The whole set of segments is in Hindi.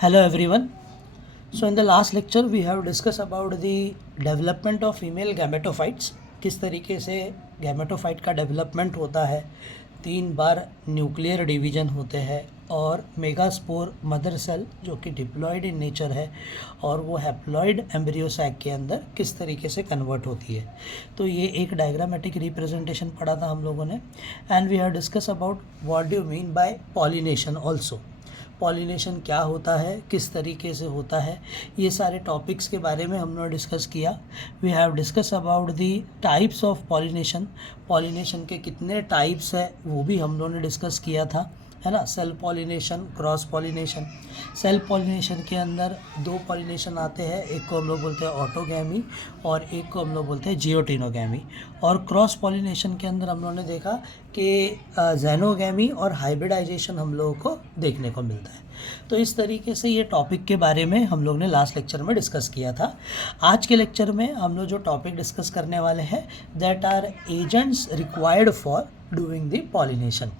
Hello everyone. So in the last lecture we have discussed about the development of female gametophytes. किस तरीके से गैमेटोफाइट का डेवलपमेंट होता है, 3 बार न्यूक्लियर डिवीजन होते हैं और मेगास्पोर मदर सेल जो कि डिप्लॉयड इन नेचर है और वो हैप्लॉयड एम्ब्रियो सैक के अंदर किस तरीके से कन्वर्ट होती है। तो ये एक डायग्रामेटिक रिप्रेजेंटेशन पढ़ा था हम लोगों ने and we have discuss about what do you mean by pollination also. Pollination क्या होता है, किस तरीके से होता है, ये सारे टॉपिक्स के बारे में हमने डिस्कस किया। We have discuss about the types of pollination, pollination के कितने टाइप्स है वो भी हम लोगों ने डिस्कस किया था, है ना। Self pollination, cross pollination. Self pollination के अंदर 2 पॉलिनेशन आते हैं, एक को हम लोग बोलते हैं ऑटोगैमी और एक को हम लोग बोलते हैं जियोटिनोगैमी। और क्रॉस पॉलिनेशन के अंदर हम लोगों ने देखा कि जेनोगैमी और हाइब्रिडाइजेशन हम लोगों को देखने को मिलता है। तो इस तरीके से ये टॉपिक के बारे में हम लोग ने लास्ट लेक्चर में डिस्कस किया था। आज के लेक्चर में हम लोग जो टॉपिक डिस्कस करने वाले हैं that are agents required for doing the pollination.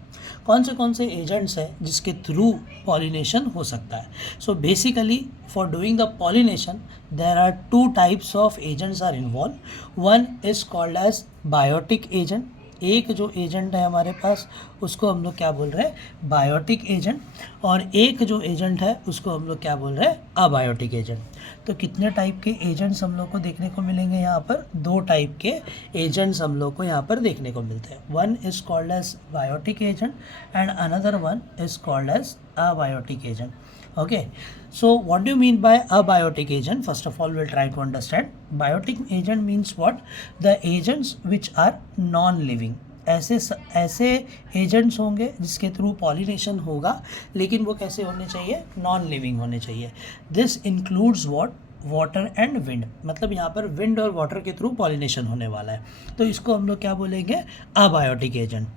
कौन से एजेंट्स हैं जिसके थ्रू पॉलिनेशन हो सकता है। So basically for doing the pollination there are 2 types of agents are involve. One is called as biotic agent. एक जो एजेंट है हमारे पास उसको हम लोग क्या बोल रहे हैं, बायोटिक एजेंट। और एक जो एजेंट है उसको हम लोग क्या बोल रहे हैं, अबायोटिक एजेंट। तो कितने टाइप के एजेंट्स हम लोग को देखने को मिलेंगे यहाँ पर, 2 टाइप के एजेंट्स हम लोग को यहाँ पर देखने को मिलते हैं। One is called as biotic agent and another one is called as abiotic agent. Okay, so what do you mean by abiotic agent? First of all, we'll try to understand. Biotic agent means what? The agents which are non-living. ऐसे एजेंट्स होंगे जिसके थ्रू पॉलिनेशन होगा, लेकिन वो कैसे होने चाहिए, नॉन लिविंग होने चाहिए। This includes what, water and wind. मतलब यहाँ पर विंड और वाटर के थ्रू पॉलिनेशन होने वाला है, तो इसको हम लोग क्या बोलेंगे, अबायोटिक एजेंट।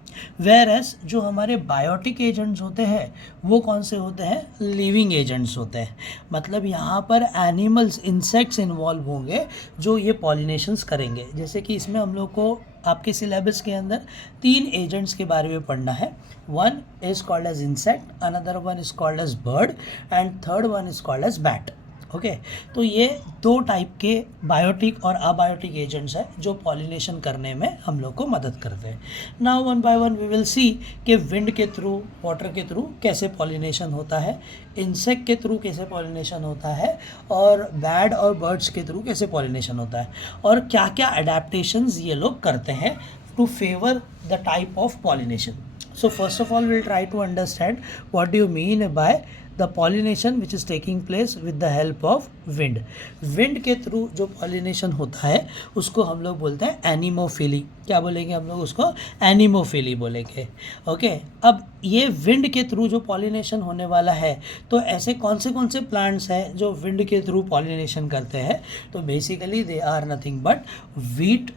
वेयर एज जो हमारे बायोटिक एजेंट्स होते हैं वो कौन से होते हैं, लिविंग एजेंट्स होते हैं। मतलब यहाँ पर एनिमल्स, इंसेक्ट्स इन्वॉल्व होंगे जो ये पॉलिनेशंस करेंगे। जैसे कि इसमें हम लोग को आपके सिलेबस के अंदर 3 एजेंट्स के बारे में पढ़ना है। One is called as insect, another one is called as bird and third one is called as bat. Okay, तो ये 2 टाइप के बायोटिक और अबायोटिक एजेंट्स हैं जो पॉलिनेशन करने में हम लोग को मदद करते हैं। Now one by one we will see कि विंड के थ्रू, वाटर के थ्रू कैसे पॉलिनेशन होता है, इंसेक्ट के थ्रू कैसे पॉलिनेशन होता है और बैड और बर्ड्स के थ्रू कैसे पॉलिनेशन होता है और क्या क्या अडेप्टेशंस ये लोग करते हैं to favour the type of pollination. So first of all we'll try to understand what do you mean by the pollination which is taking place with the help of wind. Wind के थ्रू जो pollination होता है उसको हम लोग बोलते हैं एनिमोफिली। क्या बोलेंगे हम लोग उसको, एनिमोफिली बोलेंगे। ओके, अब ये विंड के थ्रू जो पॉलिनेशन होने वाला है, तो ऐसे कौन से प्लांट्स हैं जो विंड के थ्रू पॉलिनेशन करते हैं। तो basically they are nothing but wheat,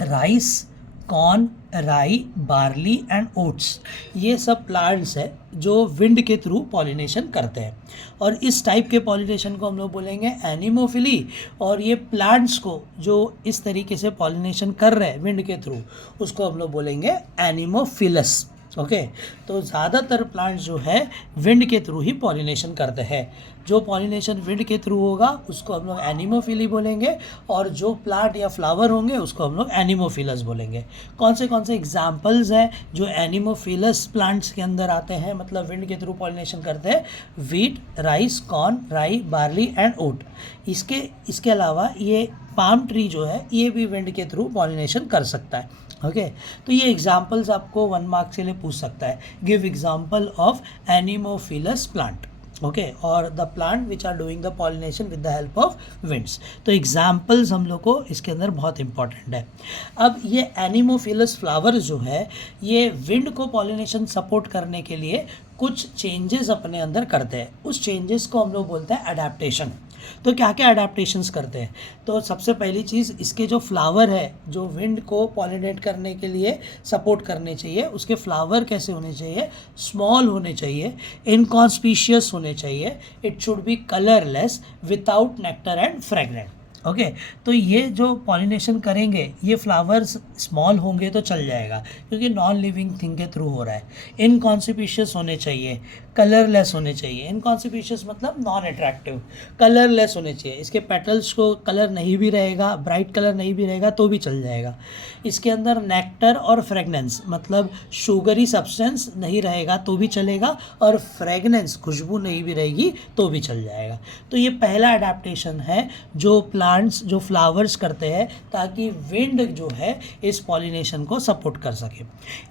rice, corn, rye, barley and oats. ये सब प्लांट्स है जो विंड के थ्रू पॉलिनेशन करते हैं और इस टाइप के पॉलिनेशन को हम लोग बोलेंगे एनिमोफिली। और ये प्लांट्स को जो इस तरीके से पॉलिनेशन कर रहे हैं विंड के थ्रू उसको हम लोग बोलेंगे एनिमोफिलस। ओके, तो ज़्यादातर प्लांट्स जो है विंड के थ्रू ही पॉलिनेशन करते हैं। जो पॉलिनेशन विंड के थ्रू होगा उसको हम लोग एनिमोफिली बोलेंगे और जो प्लांट या फ्लावर होंगे उसको हम लोग एनिमोफिलस बोलेंगे। कौन से एग्जाम्पल्स हैं जो एनिमोफिलस प्लांट्स के अंदर आते हैं, मतलब विंड के थ्रू पॉलिनेशन करते हैं, wheat, rice, corn, rye, barley and ओट। इसके अलावा ये पाम ट्री जो है ये भी विंड के थ्रू पॉलिनेशन कर सकता है। ओके, तो ये एग्जाम्पल्स आपको 1 मार्क्स के लिए पूछ सकता है, give example of anemophilous plant. Okay, और the plant which are doing the pollination with the help of winds. तो एग्जाम्पल्स हम लोग को इसके अंदर बहुत इंपॉर्टेंट है। अब ये एनिमोफिलस फ्लावर जो है ये विंड को पॉलिनेशन सपोर्ट करने के लिए कुछ चेंजेस अपने अंदर करते हैं। उस चेंजेस को हम लोग बोलते हैं अडेप्टेशन। तो क्या क्या अडेप्टेशंस करते हैं, तो सबसे पहली चीज़ इसके जो फ्लावर है जो विंड को पॉलिनेट करने के लिए सपोर्ट करने चाहिए, उसके फ्लावर कैसे होने चाहिए, स्मॉल होने चाहिए, इनकॉन्स्पीशियस होने चाहिए, it should B colourless, without nectar and fragrant. Okay तो ये जो पॉलिनेशन करेंगे ये फ्लावर्स स्मॉल होंगे तो चल जाएगा क्योंकि नॉन लिविंग थिंग के थ्रू हो रहा है। इनकॉन्सिपिशियस होने चाहिए, कलरलेस होने चाहिए। इनकॉन्सिपिशियस मतलब नॉन अट्रैक्टिव, कलरलेस होने चाहिए। इसके पेटल्स को कलर नहीं भी रहेगा, ब्राइट कलर नहीं भी रहेगा तो भी चल जाएगा। इसके अंदर नेक्टर और फ्रेगनेंस मतलब शुगरी सब्सटेंस नहीं रहेगा तो भी चलेगा, और फ्रेगनेंस खुशबू नहीं भी रहेगी तो भी चल जाएगा। तो ये पहला अडेप्टेशन है जो प्लांट्स जो फ्लावर्स करते हैं ताकि विंड जो है इस पॉलिनेशन को सपोर्ट कर सके।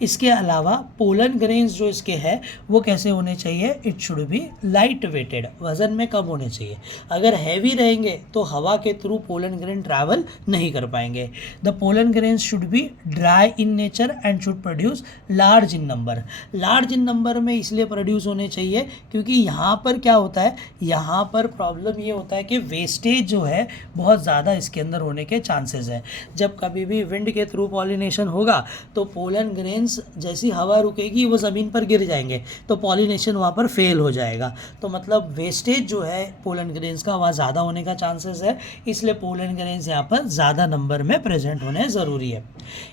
इसके अलावा पोलन ग्रेन्स जो इसके हैं वो कैसे होने चाहिए, it should be light weighted, वजन में कम होने चाहिए। अगर हैवी रहेंगे तो हवा के थ्रू पोलन ग्रेन ट्रैवल नहीं कर पाएंगे। The pollen grains should B dry in nature and should produce large in number. Large in number में इसलिए प्रोड्यूस होने चाहिए क्योंकि यहाँ पर क्या होता है, यहाँ पर प्रॉब्लम ये होता है कि वेस्टेज जो है बहुत ज़्यादा इसके अंदर होने के चांसेस हैं। जब कभी भी विंड के थ्रू पॉलिनेशन होगा तो पोलन ग्रेन्स जैसी हवा रुकेगी वो ज़मीन पर गिर जाएंगे तो पॉलिनेशन वहाँ पर फेल हो जाएगा। तो मतलब वेस्टेज जो है पोलन ग्रेन्स का वहाँ ज़्यादा होने का चांसेस है, इसलिए पोलन ग्रेन्स यहाँ पर ज़्यादा नंबर में प्रेजेंट होने ज़रूरी है।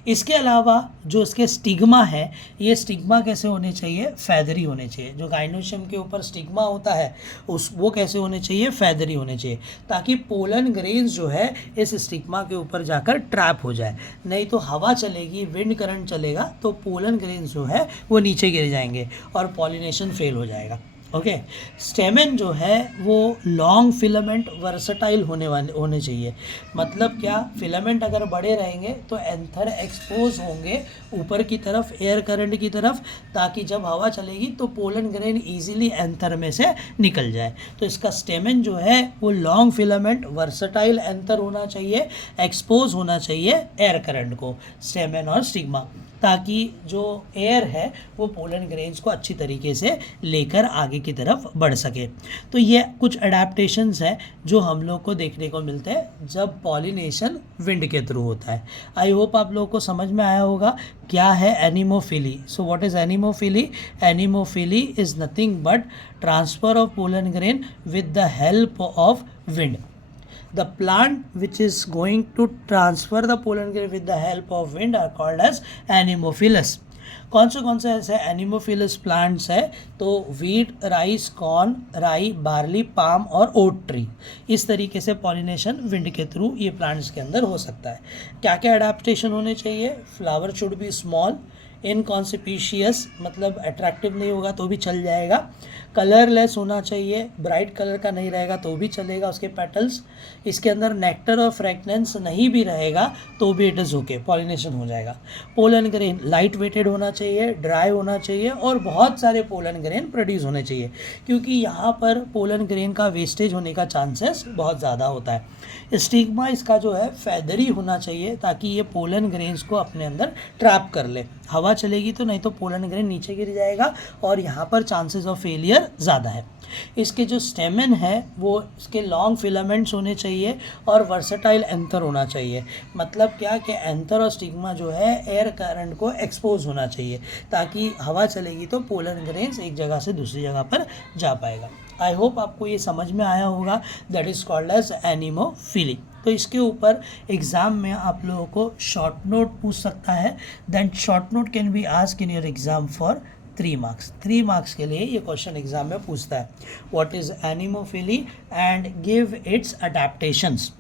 इसके अलावा जो इसके स्टिग्मा है, ये स्टिग्मा कैसे होने चाहिए, फैदरी होने चाहिए। जो गाइनोशियम के ऊपर स्टिग्मा होता है वो कैसे होने चाहिए, फैदरी होने चाहिए, ताकि पोलन ग्रेन्स जो है इस स्टिग्मा के ऊपर जाकर ट्रैप हो जाए। नहीं तो हवा चलेगी, विंड करंट चलेगा तो पोलन ग्रेन्स जो है वो नीचे गिर जाएंगे और पॉलिनेशन फेल हो जाएगा। ओके स्टेमन जो है वो लॉन्ग फिलामेंट वर्सटाइल होने चाहिए। मतलब क्या, फिलामेंट अगर बड़े रहेंगे तो एंथर एक्सपोज होंगे ऊपर की तरफ एयर करंट की तरफ, ताकि जब हवा चलेगी तो पोलन ग्रेन इजीली एंथर में से निकल जाए। तो इसका स्टेमन जो है वो लॉन्ग फिलामेंट वर्सटाइल एंथर होना चाहिए, एक्सपोज होना चाहिए एयर करंट को, स्टेमन और स्टिग्मा, ताकि जो एयर है वो पोलन ग्रेन्स को अच्छी तरीके से लेकर आगे की तरफ बढ़ सके। तो ये कुछ अडेप्टेशंस हैं जो हम लोग को देखने को मिलते हैं जब पॉलिनेशन विंड के थ्रू होता है। आई होप आप लोगों को समझ में आया होगा क्या है anemophily. So what is anemophily? Anemophily is nothing but transfer of pollen grain with the help of wind. The plant which is going to transfer the pollen grain with the help of wind are called as anemophilous. कौन से ऐसे एनिमोफिलस प्लांट्स है? तो wheat, rice, corn, rye, barley, palm और ओट ट्री। इस तरीके से पॉलिनेशन विंड के थ्रू ये प्लांट्स के अंदर हो सकता है। क्या क्या अडेप्टेशन होने चाहिए? फ्लावर शुड बी स्मॉल, इनकॉन्सिपिशियस मतलब अट्रैक्टिव नहीं होगा तो भी चल जाएगा, कलरलेस होना चाहिए, ब्राइट कलर का नहीं रहेगा तो भी चलेगा उसके पेटल्स, इसके अंदर नेक्टर और फ्रेगनेंस नहीं भी रहेगा तो भी इट इज़ ओके, पॉलिनेशन हो जाएगा। पोलन ग्रेन लाइट वेटेड होना चाहिए, ड्राई होना चाहिए और बहुत सारे पोलन ग्रेन प्रोड्यूस होने चाहिए क्योंकि यहाँ पर पोलन ग्रेन का वेस्टेज होने का चांसेस बहुत ज़्यादा होता है। स्टिग्मा इसका जो है फैदरी होना चाहिए ताकि ये पोलन ग्रेन्स को अपने अंदर ट्रैप कर ले। हवा चलेगी तो नहीं तो पोलन ग्रेन नीचे गिर जाएगा और यहाँ पर चांसेस ऑफ फेलियर ज़्यादा है। इसके जो स्टेमन है वो इसके लॉन्ग फिलामेंट्स होने चाहिए और वर्सटाइल एंथर होना चाहिए। मतलब क्या कि एंथर और स्टिग्मा जो है एयर करंट को एक्सपोज होना चाहिए ताकि हवा चलेगी तो पोलन ग्रेन्स एक जगह से दूसरी जगह पर जा पाएगा। आई होप आपको ये समझ में आया होगा। That is called as anemophily. तो इसके ऊपर एग्ज़ाम में आप लोगों को शॉर्ट नोट पूछ सकता है। Then short note can be ask in your exam for 3 marks. 3 marks के लिए ये क्वेश्चन एग्जाम में पूछता है what is anemophily and give its adaptations.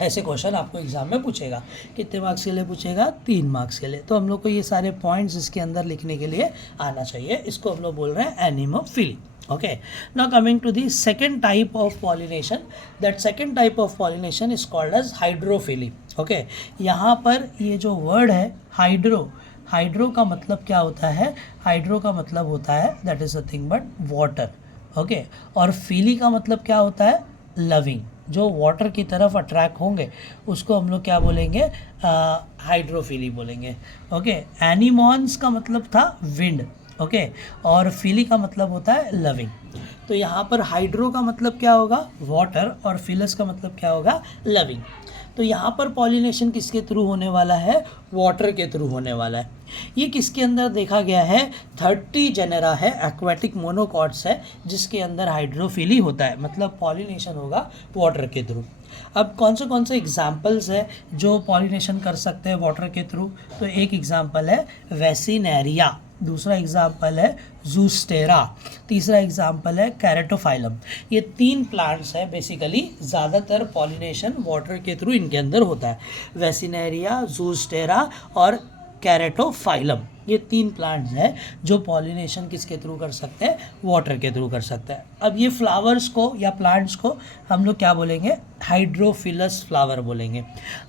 ऐसे क्वेश्चन आपको एग्जाम में पूछेगा। कितने मार्क्स के लिए पूछेगा? 3 मार्क्स के लिए। तो हम लोग को ये सारे पॉइंट्स इसके अंदर लिखने के लिए आना चाहिए। इसको हम लोग बोल रहे हैं anemophily. Okay, now coming to the second type of pollination. That second type of pollination is called as hydrophily. Okay, यहाँ पर ये जो word है हाइड्रो का मतलब क्या होता है? हाइड्रो का मतलब होता है that is nothing but water. Okay, और फीली का मतलब क्या होता है? लविंग। जो वाटर की तरफ अट्रैक्ट होंगे उसको हम लोग क्या बोलेंगे? हाइड्रोफिली बोलेंगे। ओके, एनिमॉन्स का मतलब था विंड। ओके, और फिली का मतलब होता है लविंग। तो यहाँ पर हाइड्रो का मतलब क्या होगा? वाटर, और फिलस का मतलब क्या होगा? लविंग। तो तो यहाँ पर पॉलिनेशन किसके थ्रू होने वाला है, वाटर के थ्रू होने वाला है। ये किसके अंदर देखा गया है, 30 जेनेरा है, एक्वाटिक मोनोकॉट्स है, जिसके अंदर हाइड्रोफिली होता है, मतलब पॉलिनेशन होगा वाटर के थ्रू। अब कौन से एग्जाम्पल्स है जो पॉलिनेशन कर सकते हैं वाटर के थ्रू, तो एक एग्जाम्पल है वेसिनेरिया, दूसरा एग्जाम्पल है जूस्टेरा, तीसरा एग्जाम्पल है कैरेटोफाइलम। ये 3 प्लांट्स है बेसिकली, ज़्यादातर पॉलिनेशन वाटर के थ्रू इनके अंदर होता है, वेसिनेरिया, जूस्टेरा और कैरेटोफाइलम। ये 3 प्लांट्स हैं जो पॉलिनेशन किसके थ्रू कर सकते हैं, वाटर के थ्रू कर सकते हैं। अब ये फ्लावर्स को या प्लांट्स को हम लोग क्या बोलेंगे, हाइड्रोफिलस फ्लावर बोलेंगे।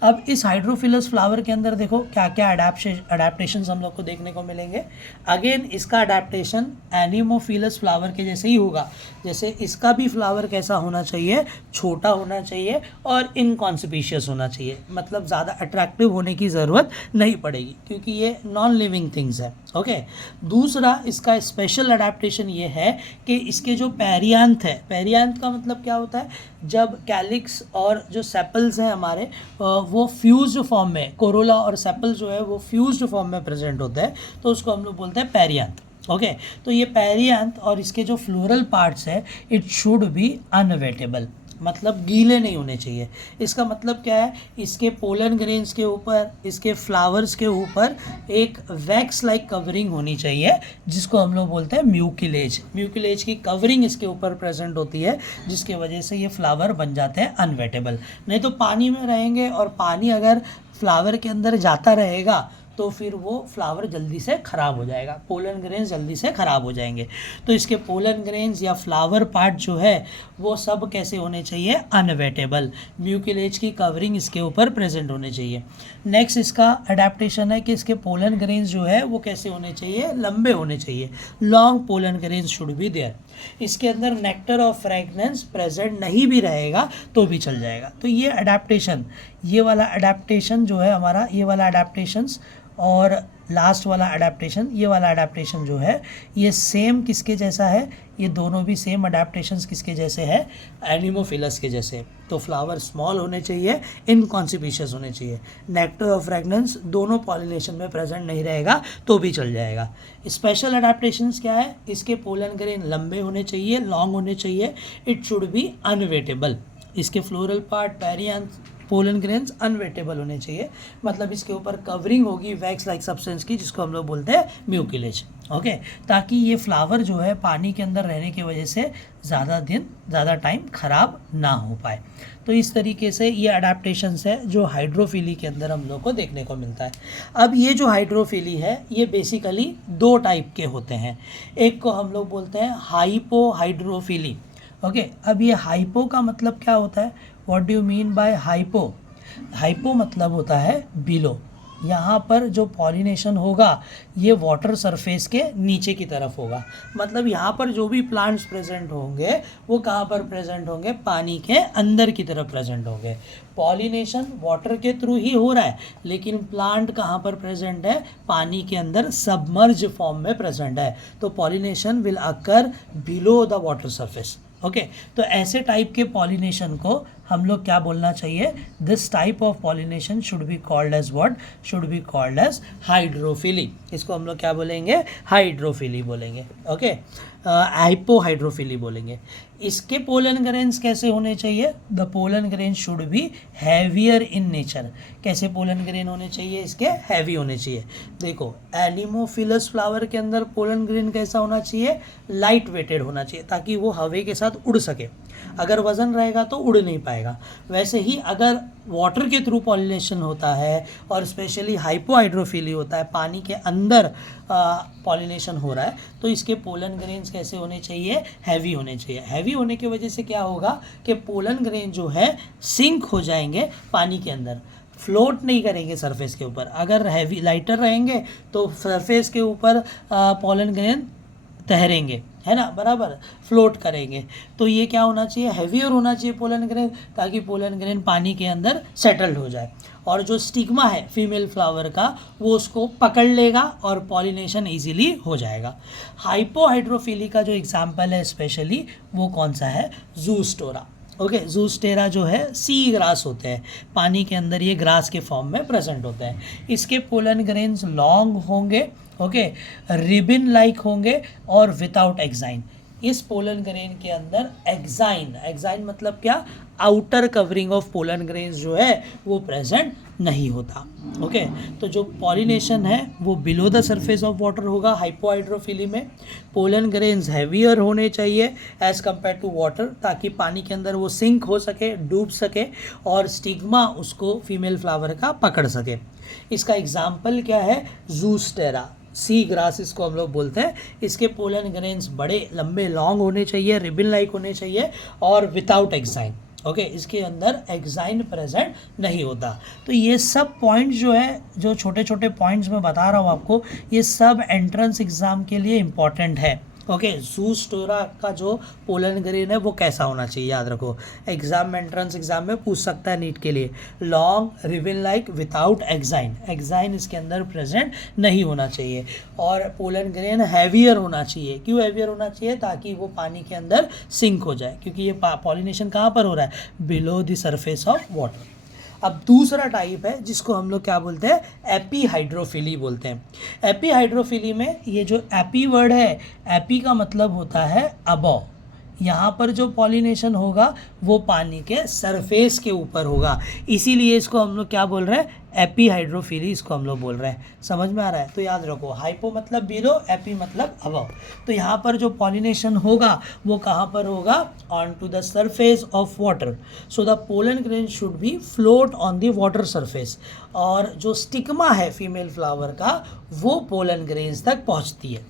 अब इस हाइड्रोफिलस फ्लावर के अंदर देखो क्या क्या अडेप्टेशंस हम लोग को देखने को मिलेंगे। अगेन इसका अडेप्टेशन एनिमोफिलस फ्लावर के जैसे ही होगा, जैसे इसका भी फ्लावर कैसा होना चाहिए, छोटा होना चाहिए और इनकॉन्स्पिशियस होना चाहिए, मतलब ज़्यादा अट्रैक्टिव होने की ज़रूरत नहीं पड़ेगी क्योंकि ये नॉन लिविंग थिंग्स है। ओके, दूसरा इसका स्पेशल अडेप्टेशन ये है कि इसके जो पेरियांथ है, पेरियांथ का मतलब क्या होता है, जब कैलिक्स और जो सेपल्स हैं हमारे वो फ्यूज्ड फॉर्म में, कोरोला और सेपल जो है वो फ्यूज्ड फॉर्म में प्रेजेंट होता है, तो उसको हम लोग बोलते हैं पेरियांथ। ओके, तो ये पेरियांथ और इसके जो फ्लोरल पार्ट्स है, इट शुड बी अनवेटेबल, मतलब गीले नहीं होने चाहिए। इसका मतलब क्या है, इसके पोलन ग्रेन्स के ऊपर, इसके फ्लावर्स के ऊपर एक वैक्स लाइक कवरिंग होनी चाहिए, जिसको हम लोग बोलते हैं म्यूकिलेज। म्यूकिलेज की कवरिंग इसके ऊपर प्रेजेंट होती है, जिसके वजह से ये फ्लावर बन जाते हैं अनवेटेबल। नहीं तो पानी में रहेंगे और पानी अगर फ्लावर के अंदर जाता रहेगा तो फिर वो फ्लावर जल्दी से ख़राब हो जाएगा, पोलन ग्रेन्स जल्दी से ख़राब हो जाएंगे। तो इसके पोलन ग्रेन्स या फ्लावर पार्ट जो है वो सब कैसे होने चाहिए, अनवेटेबल, म्यूकिलेज की कवरिंग इसके ऊपर प्रेजेंट होने चाहिए। नेक्स्ट इसका अडेप्टेशन है कि इसके पोलन ग्रेन्स जो है वो कैसे होने चाहिए, लंबे होने चाहिए, long pollen grains should be there. इसके अंदर नेक्टर ऑफ फ्रेगनेंस प्रेजेंट नहीं भी रहेगा तो भी चल जाएगा। तो ये अडेप्टेशन, ये वाला अडेप्टेशन जो है हमारा, ये वाला अडेप्टेशंस और लास्ट वाला अडेप्टेशन, ये वाला अडेप्टेशन जो है ये सेम किसके जैसा है, ये दोनों भी सेम अडेप्टेशंस किसके जैसे है, एनिमोफिलस के जैसे। तो फ्लावर स्मॉल होने चाहिए, इनकॉन्स्पिशियस होने चाहिए, नेक्टर और फ्रेगनेंस दोनों पॉलिनेशन में प्रेजेंट नहीं रहेगा तो भी चल जाएगा। स्पेशल अडेप्टेशंस क्या है, इसके पोलन ग्रेन लंबे होने चाहिए, लॉन्ग होने चाहिए, इट शुड बी अनवेटेबल, इसके floral part, perianth, pollen grains unwettable होने चाहिए, मतलब इसके ऊपर कवरिंग होगी वैक्स लाइक सब्सटेंस की, जिसको हम लोग बोलते हैं म्यूकिलेज। ओके, ताकि ये फ्लावर जो है पानी के अंदर रहने की वजह से ज़्यादा टाइम ख़राब ना हो पाए। तो इस तरीके से ये अडेप्टेशंस है जो हाइड्रोफिली के अंदर हम लोग को देखने को मिलता है। अब ये जो हाइड्रोफिली है ये बेसिकली 2 टाइप के होते हैं, एक को हम लोग बोलते हैं हाइपो हाइड्रोफिली। ओके, अब ये हाइपो का मतलब क्या होता है, what do you mean bye hypo, hypo मतलब होता है बिलो, यहाँ पर जो पॉलिनेशन होगा ये वाटर सरफेस के नीचे की तरफ होगा, मतलब यहाँ पर जो भी प्लांट्स प्रेजेंट होंगे वो कहाँ पर प्रेजेंट होंगे, पानी के अंदर की तरफ प्रेजेंट होंगे। पॉलिनेशन वाटर के थ्रू ही हो रहा है, लेकिन प्लांट कहाँ पर प्रेजेंट है, पानी के अंदर सबमर्ज फॉर्म में प्रेजेंट है, तो pollination will occur below the water surface. Okay, तो ऐसे टाइप के पॉलिनेशन को हम लोग क्या बोलना चाहिए, this type of pollination should be called as what, should be called as hydrophily. इसको हम लोग क्या बोलेंगे, हाइड्रोफिली बोलेंगे। ओके, हाइपो हाइड्रोफिली बोलेंगे। इसके पोलन ग्रेन्स कैसे होने चाहिए, the pollen grain should B heavier in nature. कैसे पोलन ग्रेन होने चाहिए इसके, हैवी होने चाहिए। देखो एनिमोफिलस फ्लावर के अंदर पोलन ग्रेन कैसा होना चाहिए, लाइट वेटेड होना चाहिए, ताकि वो हवा के साथ उड़ सके, अगर वज़न रहेगा तो उड़ नहीं पाएगा। वैसे ही अगर वाटर के थ्रू पॉलिनेशन होता है और स्पेशली हाइपो हाइड्रोफिली होता है, पानी के अंदर पॉलिनेशन हो रहा है, तो इसके पोलन ग्रेन्स कैसे होने चाहिए, हैवी होने चाहिए। हैवी होने की वजह से क्या होगा कि पोलन ग्रेन जो है सिंक हो जाएंगे पानी के अंदर, फ्लोट नहीं करेंगे सरफेस के ऊपर। अगर हैवी लाइटर रहेंगे तो सरफेस के ऊपर पोलन ग्रेन तैरेंगे, है ना, बराबर फ्लोट करेंगे। तो ये क्या होना चाहिए, हैवियर होना चाहिए पोलन ग्रेन, ताकि पोलन ग्रेन पानी के अंदर सेटल्ड हो जाए और जो स्टिग्मा है फीमेल फ्लावर का वो उसको पकड़ लेगा और पॉलिनेशन इजीली हो जाएगा। हाइपो हाइड्रोफिली का जो एग्जाम्पल है स्पेशली वो कौन सा है, जूस्टोरा। ओके, जूस्टेरा जो है सी ग्रास होते हैं, पानी के अंदर ये ग्रास के फॉर्म में प्रेजेंट होते हैं। इसके पोलन ग्रेन्स लॉन्ग होंगे, ओके, रिबन लाइक होंगे और विदाउट एक्साइन। इस पोलन ग्रेन के अंदर एक्साइन, एक्साइन मतलब क्या, outer covering of pollen grains जो है वो प्रेजेंट नहीं होता। ओके, तो जो पॉलिनेशन है वो below the surface of water होगा हाइपोहाइड्रोफिली में। पोलन ग्रेन्स हैवियर होने चाहिए एज कंपेयर टू वाटर, ताकि पानी के अंदर वो सिंक हो सके, डूब सके, और स्टिग्मा उसको फीमेल फ्लावर का पकड़ सके। इसका एग्जाम्पल क्या है, जूस्टेरा, सी ग्रास इसको हम लोग बोलते हैं। इसके पोलन ग्रेन्स बड़े लंबे लॉन्ग होने चाहिए, रिबन लाइक होने चाहिए और विदाउट एक्साइन। ओके, इसके अंदर एक्साइन प्रेजेंट नहीं होता। तो ये सब पॉइंट्स जो है, जो छोटे छोटे पॉइंट्स मैं बता रहा हूँ आपको, ये सब एंट्रेंस एग्ज़ाम के लिए इम्पॉर्टेंट है। ओके, जूस्टेरा का जो पोलन ग्रेन है वो कैसा होना चाहिए, याद रखो, एग्जाम में, एंट्रेंस एग्जाम में पूछ सकता है नीट के लिए। Long, ribbon like, without exine, exine इसके अंदर प्रेजेंट नहीं होना चाहिए। और पोलन ग्रेन हैवियर होना चाहिए। क्यों हैवियर होना चाहिए, ताकि वो पानी के अंदर सिंक हो जाए, क्योंकि ये पॉलिनेशन कहाँ पर हो रहा है, below the surface of water. अब दूसरा टाइप है जिसको हम लोग क्या बोलते हैं, एपीहाइड्रोफिली बोलते हैं। एपीहाइड्रोफिली में ये जो एपी वर्ड है, एपी का मतलब होता है अबव। यहाँ पर जो पॉलिनेशन होगा वो पानी के सरफेस के ऊपर होगा, इसीलिए इसको हम लोग क्या बोल रहे हैं, एपीहाइड्रोफिली इसको हम लोग बोल रहे हैं। समझ में आ रहा है, तो याद रखो, हाइपो मतलब बिलो, एपी मतलब अबव। तो यहाँ पर जो पॉलिनेशन होगा वो कहाँ पर होगा, on to the surface of water. So the pollen grain should be float on the water surface. और जो स्टिग्मा है फीमेल फ्लावर का वो पोलन ग्रेन्स तक पहुँचती है।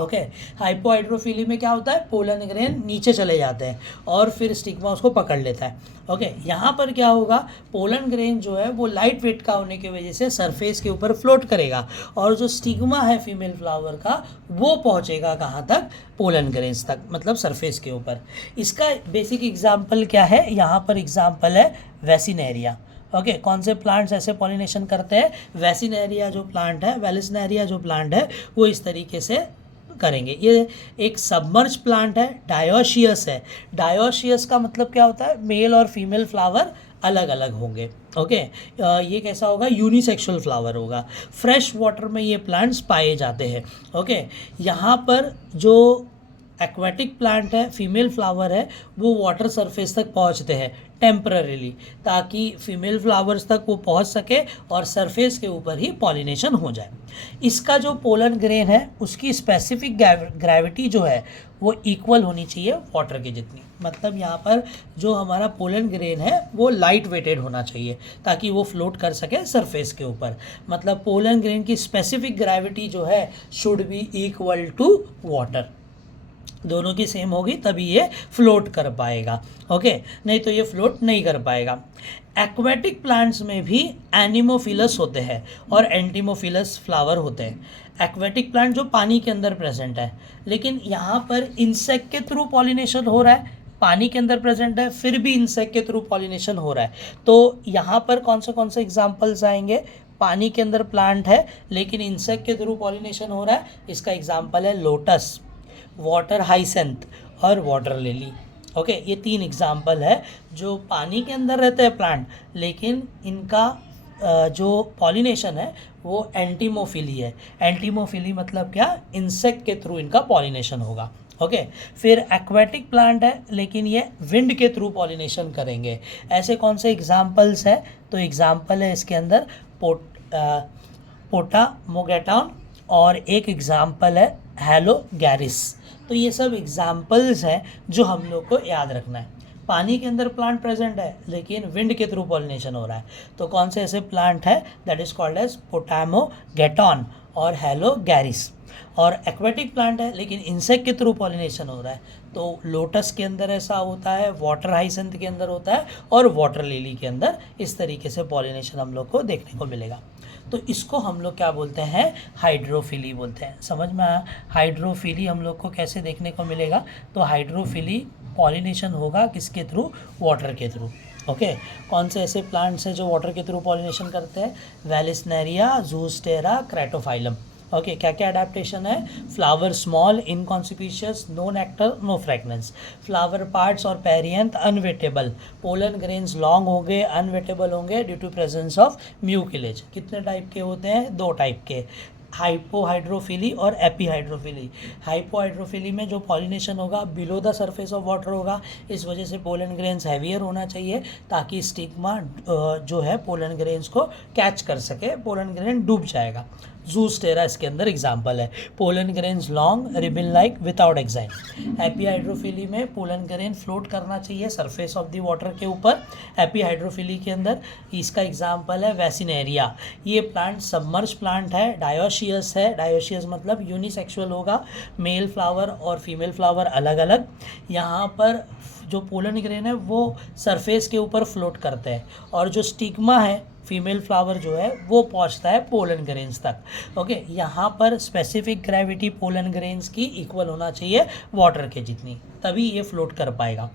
ओके, हाइपोहाइड्रोफिली में क्या होता है, पोलन ग्रेन नीचे चले जाते हैं और फिर स्टिग्मा उसको पकड़ लेता है। ओके, यहाँ पर क्या होगा, पोलन ग्रेन जो है वो लाइट वेट का होने की वजह से सरफेस के ऊपर फ्लोट करेगा, और जो स्टिग्मा है फीमेल फ्लावर का वो पहुँचेगा कहाँ तक, पोलन ग्रेन्स तक, मतलब सरफेस के ऊपर। इसका बेसिक एग्जाम्पल क्या है, यहाँ पर एग्जाम्पल है वेसिनेरिया। ओके, कौन से प्लांट्स ऐसे पॉलिनेशन करते हैं, वेसिनेरिया जो प्लांट है, वेलिसनेरिया जो प्लांट है वो इस तरीके से करेंगे। ये एक सबमर्ज प्लांट है, डायोशियस है। डायोशियस का मतलब क्या होता है, मेल और फीमेल फ्लावर अलग अलग होंगे। ओके, ये कैसा होगा, यूनिसेक्सुअल फ्लावर होगा। फ्रेश वाटर में ये प्लांट्स पाए जाते हैं। ओके, यहाँ पर जो एक्वेटिक प्लांट है, फीमेल फ्लावर है, वो वाटर सरफेस तक पहुँचते हैं टेम्पररीली, ताकि फीमेल फ्लावर्स तक वो पहुँच सके और सरफेस के ऊपर ही पॉलिनेशन हो जाए। इसका जो पोलन ग्रेन है उसकी स्पेसिफिक ग्रेविटी जो है वो इक्वल होनी चाहिए वाटर के जितनी। मतलब यहाँ पर जो हमारा पोलन ग्रेन है वो लाइट वेटेड होना चाहिए ताकि वो फ्लोट कर सके सरफेस के ऊपर। मतलब पोलन ग्रेन की स्पेसिफिक ग्रेविटी जो है should be equal to water, दोनों की सेम होगी तभी ये फ्लोट कर पाएगा। ओके, नहीं तो ये फ्लोट नहीं कर पाएगा। एक्वेटिक प्लांट्स में भी एनिमोफिलस होते हैं और एंटीमोफिलस फ्लावर होते हैं। एक्वेटिक प्लांट जो पानी के अंदर प्रेजेंट है, लेकिन यहाँ पर इंसेक्ट के थ्रू पॉलिनेशन हो रहा है, पानी के अंदर प्रेजेंट है फिर भी इंसेक्ट के थ्रू पॉलिनेशन हो रहा है। तो यहाँ पर कौन से एग्जाम्पल्स आएंगे, पानी के अंदर प्लांट है लेकिन इंसेक्ट के थ्रू पॉलिनेशन हो रहा है, इसका एग्जाम्पल है लोटस, वाटर हाइसेंथ और वाटर लिली। ओके, ये 3 एग्जाम्पल है जो पानी के अंदर रहते हैं प्लांट, लेकिन इनका जो पॉलिनेशन है वो एंटीमोफिली है। एंटीमोफिली मतलब क्या, इंसेक्ट के थ्रू इनका पॉलिनेशन होगा। ओके, फिर एक्वेटिक प्लांट है लेकिन ये विंड के थ्रू पॉलिनेशन करेंगे। ऐसे कौन से एग्जाम्पल्स है, तो एग्जाम्पल है इसके अंदर पोटामोगेटॉन और एक एग्जाम्पल है हेलोगैरिस। तो ये सब एग्जाम्पल्स हैं जो हम लोग को याद रखना है। पानी के अंदर प्लांट प्रेजेंट है लेकिन विंड के थ्रू पॉलिनेशन हो रहा है, तो कौन से ऐसे प्लांट है, दैट इज कॉल्ड एज पोटामोगेटॉन और हेलोगैरिस। और एक्वेटिक प्लांट है लेकिन इंसेक्ट के थ्रू पॉलिनेशन हो रहा है, तो लोटस के अंदर ऐसा होता है, वाटर हाइसेंथ के अंदर होता है और वाटर लिली के अंदर इस तरीके से पॉलिनेशन हम लोग को देखने को मिलेगा। तो इसको हम लोग क्या बोलते हैं, हाइड्रोफिली बोलते हैं। समझ में आया, हाइड्रोफिली हम लोग को कैसे देखने को मिलेगा, तो हाइड्रोफिली पॉलिनेशन होगा किसके थ्रू, वाटर के थ्रू। ओके, कौन से ऐसे प्लांट्स हैं जो वाटर के थ्रू पॉलिनेशन करते हैं, वेलिसनेरिया, जूस्टेरा, क्रेटोफाइलम। ओके, क्या क्या अडेप्टेशन है? Flower small, inconspicuous, no nectar, no fragrance. Flower parts और perianth unwettable. Pollen grains long होंगे, अनवेटेबल होंगे due to presence of mucilage. कितने टाइप के होते हैं? 2 टाइप के, हाइपोहाइड्रोफिली और एपीहाइड्रोफिली। हाइपोहाइड्रोफिली में जो पॉलिनेशन होगा below the surface of water होगा, इस वजह से पोलन ग्रेन्स हैवियर होना चाहिए ताकि स्टिग्मा जो है पोलन ग्रेन्स को कैच कर सके, पोलन ग्रेन डूब जाएगा। ज़ूस्टेरा इसके अंदर एग्जाम्पल है। Pollen grains long, ribbon like, without exine. Epihydrophily में पोलन ग्रेन फ्लोट करना चाहिए सरफेस ऑफ द वाटर के ऊपर। एपीहाइड्रोफिली के अंदर इसका एग्जाम्पल है वैसिनेरिया। ये प्लांट सबमर्ज प्लांट है, डायोशियस है। डायोशियस मतलब यूनिसेक्सुअल होगा, मेल फ्लावर और फीमेल फ्लावर अलग अलग। यहाँ पर जो पोलन ग्रेन है वो सरफेस के ऊपर फ्लोट करते हैं और जो स्टिग्मा है फीमेल फ्लावर जो है वो पहुंचता है पोलन ग्रेन्स तक। ओके, यहाँ पर स्पेसिफिक ग्रेविटी पोलन ग्रेन्स की इक्वल होना चाहिए वाटर के जितनी, तभी ये फ्लोट कर पाएगा।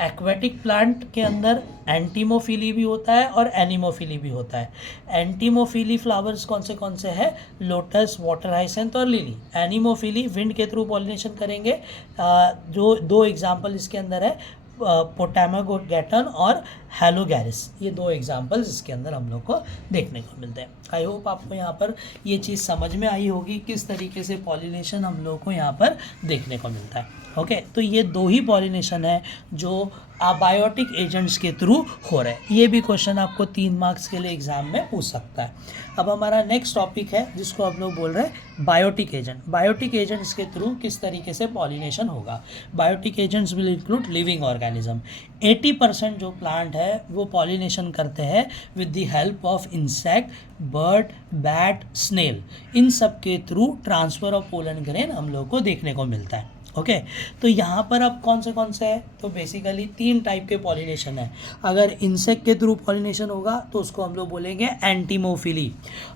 एक्वेटिक प्लांट के अंदर एंटीमोफिली भी होता है और एनिमोफिली भी होता है। एंटीमोफिली फ्लावर्स कौन से हैं? लोटस, वाटर हाइसेंथ और लिली। एनिमोफिली विंड के थ्रू पॉलिनेशन करेंगे। जो 2 एग्जाम्पल इसके अंदर है, पोटामागोगैटन और हेलोगैरिस। ये 2 एग्जाम्पल्स इसके अंदर हम लोग को देखने को मिलते हैं। आई होप आपको यहाँ पर ये चीज़ समझ में आई होगी किस तरीके से पॉलिनेशन हम लोग को यहाँ पर देखने को मिलता है। ओके, तो ये 2 ही पॉलिनेशन है जो अबायोटिक एजेंट्स के थ्रू हो रहे हैं। ये भी क्वेश्चन आपको 3 मार्क्स के लिए एग्जाम में पूछ सकता है। अब हमारा नेक्स्ट टॉपिक है जिसको हम लोग बोल रहे हैं बायोटिक एजेंट। बायोटिक एजेंट्स के थ्रू किस तरीके से पॉलिनेशन होगा। Biotic agents will include living organism. 80% जो प्लांट है वो पॉलिनेशन करते हैं with the help of insect, bird, bat, snail. इन सब के through transfer of pollen grain हम लोग को देखने को मिलता है। ओके, तो यहाँ पर अब कौन से है? तो बेसिकली 3 टाइप के पॉलिनेशन है। अगर इंसेक्ट के थ्रू पॉलिनेशन होगा तो उसको हम लोग बोलेंगे एंटीमोफिली।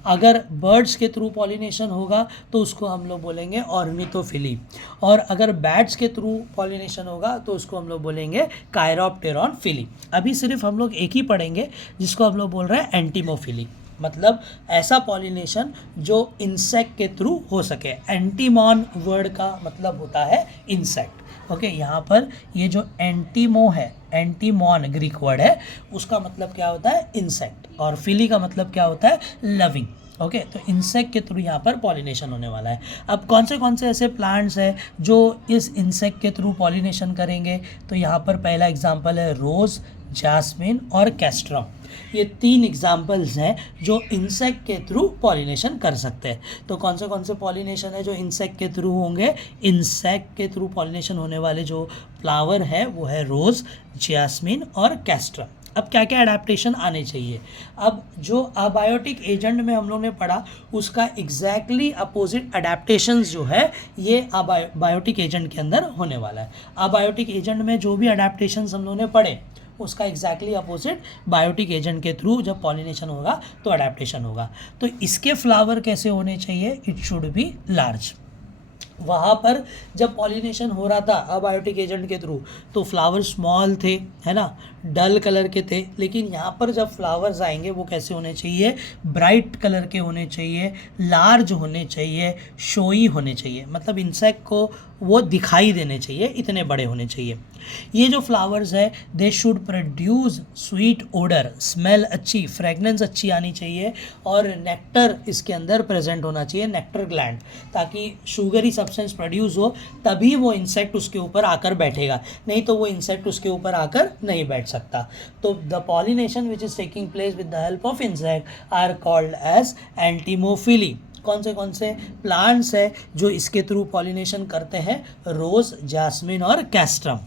अगर बर्ड्स के थ्रू पॉलिनेशन होगा तो उसको हम लोग बोलेंगे ऑर्निथोफिली। और अगर बैट्स के थ्रू पॉलिनेशन होगा तो उसको हम लोग बोलेंगे कायरोप्टेरॉन फिली। अभी सिर्फ हम लोग एक ही पढ़ेंगे जिसको हम लोग बोल रहे हैं एंटीमोफिली, मतलब ऐसा पॉलिनेशन जो इंसेक्ट के थ्रू हो सके। एंटीमॉन वर्ड का मतलब होता है इंसेक्ट। ओके, यहाँ पर ये जो एंटीमो है, एंटीमॉन ग्रीक वर्ड है, उसका मतलब क्या होता है? इंसेक्ट। और फिली का मतलब क्या होता है? लविंग। ओके, तो इंसेक्ट के थ्रू यहाँ पर पॉलिनेशन होने वाला है। अब कौन से ऐसे प्लांट्स हैं जो इस इंसेक्ट के थ्रू पॉलिनेशन करेंगे? तो यहाँ पर पहला एग्जाम्पल है रोज़, जैस्मिन और कैस्ट्रम। ये 3 एग्जाम्पल्स हैं जो इंसेक्ट के थ्रू पॉलिनेशन कर सकते हैं। तो कौन से पॉलिनेशन है जो इंसेक्ट के थ्रू होंगे? इंसेक्ट के थ्रू पॉलिनेशन होने वाले जो फ्लावर है वो है रोज़, जैस्मिन और कैस्ट्रम। अब क्या क्या अडेप्टेशन आने चाहिए? अब जो अबायोटिक एजेंट में हम लोग ने पढ़ा उसका एग्जैक्टली अपोजिट अडेप्टेशंस जो है ये अबायोटिक एजेंट के अंदर होने वाला है। अबायोटिक एजेंट में जो भी अडेप्टेशंस हम लोग ने पढ़े उसका एग्जैक्टली अपोजिट बायोटिक एजेंट के थ्रू जब पॉलिनेशन होगा तो अडेप्टेशन होगा। तो इसके फ्लावर कैसे होने चाहिए? It should B large. वहाँ पर जब पॉलिनेशन हो रहा था अबायोटिक एजेंट के थ्रू तो फ्लावर स्मॉल थे, है ना, डल कलर के थे। लेकिन यहाँ पर जब फ्लावर्स आएंगे वो कैसे होने चाहिए? ब्राइट कलर के होने चाहिए, लार्ज होने चाहिए, शोई होने चाहिए, मतलब इंसेक्ट को वो दिखाई देने चाहिए, इतने बड़े होने चाहिए। ये जो फ्लावर्स है they should produce sweet odour, smell अच्छी, फ्रेगनेंस अच्छी आनी चाहिए और नेक्टर इसके अंदर प्रेजेंट होना चाहिए, नेक्टर ग्लैंड, ताकि शुगरी सब्सटेंस प्रोड्यूस हो तभी वो इंसेक्ट उसके ऊपर आकर बैठेगा, नहीं तो वो इंसेक्ट उसके ऊपर आकर नहीं बैठ सकता। तो the pollination which is taking place with the help of insect are called as entomophily. कौन से प्लांट्स है जो इसके थ्रू पॉलिनेशन करते हैं? रोज़, जैस्मिन और कैस्ट्रम।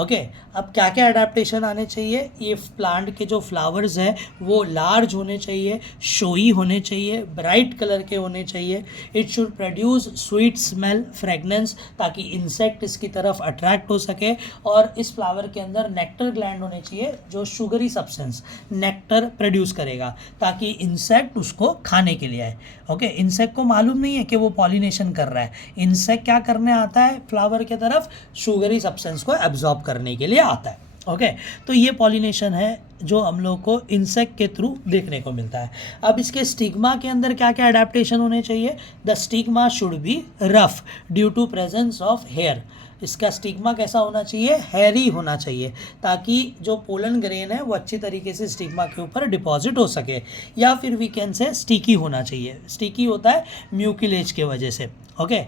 ओके, अब क्या क्या अडेप्टेशन आने चाहिए? ये प्लांट के जो फ्लावर्स हैं वो लार्ज होने चाहिए, शोई होने चाहिए, ब्राइट कलर के होने चाहिए। It should produce sweet smell, fragrance, ताकि इंसेक्ट इसकी तरफ अट्रैक्ट हो सके। और इस फ्लावर के अंदर नेक्टर ग्लैंड होने चाहिए जो शुगरी सब्सटेंस नेक्टर प्रोड्यूस करेगा ताकि इंसेक्ट उसको खाने के लिए आए। ओके, इंसेक्ट को मालूम नहीं है कि वो पॉलिनेशन कर रहा है, इंसेक्ट क्या करने आता है? फ्लावर के तरफ शुगरी सब्सटेंस को एब्जॉर्ब करने के लिए आता है। ओके, तो ये पॉलिनेशन है जो हम लोग को इंसेक्ट के थ्रू देखने को मिलता है। अब इसके स्टिग्मा के अंदर क्या क्या अडेप्टेशन होने चाहिए? The stigma should be rough due to presence of hair. इसका स्टिग्मा कैसा होना चाहिए? हेयरी होना चाहिए, ताकि जो पोलन ग्रेन है वो अच्छी तरीके से स्टिग्मा के ऊपर डिपॉजिट हो सके। या फिर वी कैन से स्टिकी होना चाहिए। स्टिकी होता है म्यूकिलेज के वजह से। ओके,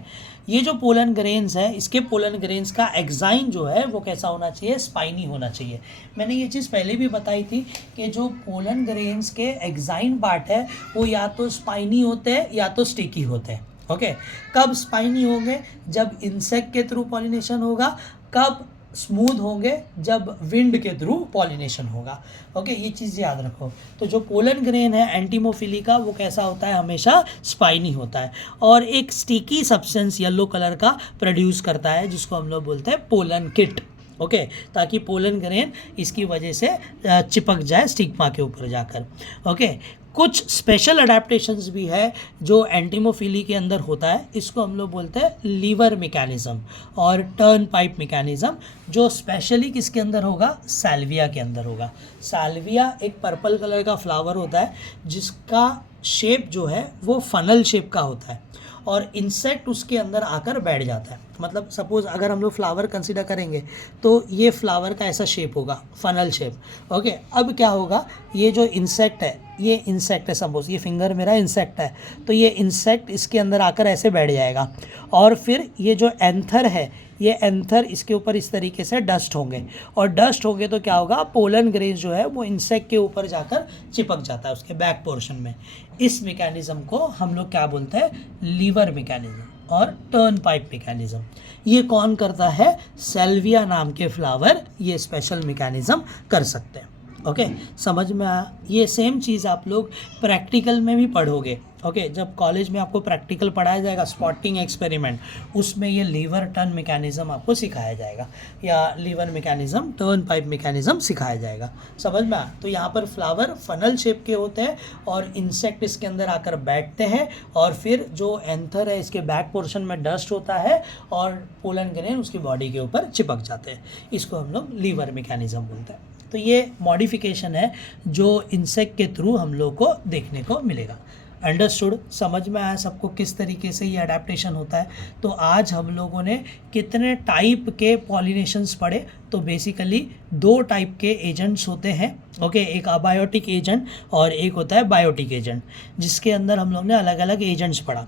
ये जो पोलन ग्रेन्स है, इसके पोलन ग्रेन्स का एक्साइन जो है वो कैसा होना चाहिए? स्पाइनी होना चाहिए। मैंने ये चीज़ पहले भी बताई थी कि जो पोलन ग्रेन्स के एक्साइन पार्ट है वो या तो स्पाइनी होते हैं या तो स्टिकी होते हैं। ओके, कब स्पाइनी होंगे? जब इंसेक्ट के थ्रू पॉलिनेशन होगा। कब स्मूथ होंगे? जब विंड के थ्रू पॉलिनेशन होगा। ओके, ये चीज़ याद रखो। तो जो पोलन ग्रेन है एंटीमोफिली का, वो कैसा होता है? हमेशा स्पाइनी होता है और एक स्टिकी सब्सटेंस येलो कलर का प्रोड्यूस करता है, जिसको हम लोग बोलते हैं पोलन किट। ओके, ताकि पोलन ग्रेन इसकी वजह से चिपक जाए स्टिग्मा के ऊपर जाकर। ओके, कुछ स्पेशल अडेप्टेशंस भी है जो एंटीमोफिली के अंदर होता है। इसको हम लोग बोलते हैं लीवर मैकेनिज्म और टर्न पाइप मैकेनिज्म, जो स्पेशली किसके अंदर होगा? साल्विया के अंदर होगा। साल्विया एक पर्पल कलर का फ्लावर होता है जिसका शेप जो है वो फनल शेप का होता है और इंसेक्ट उसके अंदर आकर बैठ जाता है। मतलब सपोज अगर हम लोग फ्लावर कंसीडर करेंगे तो ये फ्लावर का ऐसा शेप होगा, फनल शेप। ओके, अब क्या होगा? ये जो इंसेक्ट है, ये इंसेक्ट है, सपोज ये फिंगर मेरा इंसेक्ट है, तो ये इंसेक्ट इसके अंदर आकर ऐसे बैठ जाएगा और फिर ये जो एंथर है, ये एंथर इसके ऊपर इस तरीके से डस्ट होंगे और डस्ट होंगे तो क्या होगा? पोलन ग्रेन जो है वो इंसेक्ट के ऊपर जाकर चिपक जाता है उसके बैक पोर्शन में। इस मैकेनिज्म को हम लोग क्या बोलते हैं? लीवर मैकेनिज्म और टर्न पाइप मैकेनिज्म। ये कौन करता है? साल्विया नाम के फ्लावर ये स्पेशल मैकेनिज्म कर सकते हैं। ओके, समझ में आया? ये सेम चीज़ आप लोग प्रैक्टिकल में भी पढ़ोगे। ओके, जब कॉलेज में आपको प्रैक्टिकल पढ़ाया जाएगा स्पॉटिंग एक्सपेरिमेंट, उसमें ये लीवर टर्न मैकेनिज्म आपको सिखाया जाएगा या liver mechanism, turn pipe mechanism सिखाया जाएगा। समझ में आया? तो यहाँ पर फ्लावर फनल शेप के होते हैं और इंसेक्ट इसके अंदर आकर बैठते हैं और फिर जो एंथर है इसके बैक पोर्शन में डस्ट होता है और पोलन ग्रेन उसकी बॉडी के ऊपर चिपक जाते हैं। इसको हम लोग लीवर मैकेनिज्म बोलते हैं। तो ये मॉडिफिकेशन है जो इंसेक्ट के थ्रू हम लोग को देखने को मिलेगा। अंडरस्टूड? समझ में आया सबको किस तरीके से ये अडेप्टेशन होता है? तो आज हम लोगों ने कितने टाइप के पॉलिनेशंस पढ़े? तो बेसिकली 2 टाइप के एजेंट्स होते हैं। ओके, एक अबायोटिक एजेंट और एक होता है बायोटिक एजेंट, जिसके अंदर हम लोग ने अलग अलग एजेंट्स पढ़ा।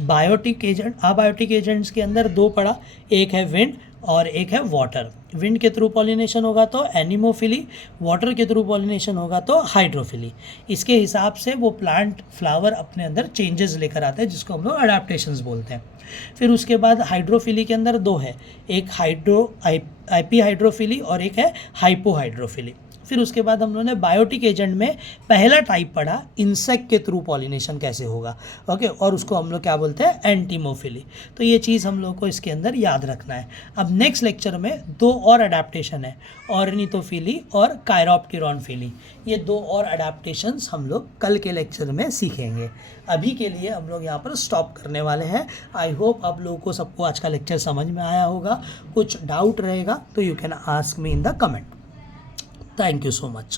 बायोटिक एजेंट, अबायोटिक एजेंट्स के अंदर 2 पढ़ा, एक है विंड और एक है वाटर। विंड के थ्रू पॉलिनेशन होगा तो एनिमोफिली, वाटर के थ्रू पॉलिनेशन होगा तो हाइड्रोफिली। इसके हिसाब से वो प्लांट फ्लावर अपने अंदर चेंजेस लेकर आते हैं, जिसको हम लोग अडेप्टेशंस बोलते हैं। फिर उसके बाद हाइड्रोफिली के अंदर 2 है, एक एपी हाइड्रोफिली और एक है हाइपो हाइड्रोफिली। फिर उसके बाद हम लोगों ने बायोटिक एजेंट में पहला टाइप पढ़ा, इंसेक्ट के थ्रू पॉलिनेशन कैसे होगा। ओके, और उसको हम लोग क्या बोलते हैं? एंटीमोफिली। तो ये चीज़ हम लोग को इसके अंदर याद रखना है। अब नेक्स्ट लेक्चर में 2 और अडेप्टेशन है, ऑर्निथोफिली और कायरोप्टेरॉनफिली। ये 2 और अडेप्टेशंस हम लोग कल के लेक्चर में सीखेंगे। अभी के लिए हम लोग यहाँ पर स्टॉप करने वाले हैं। आई होप आप लोगों को सबको आज का लेक्चर समझ में आया होगा। कुछ डाउट रहेगा तो you can ask me in the comment. Thank you so much.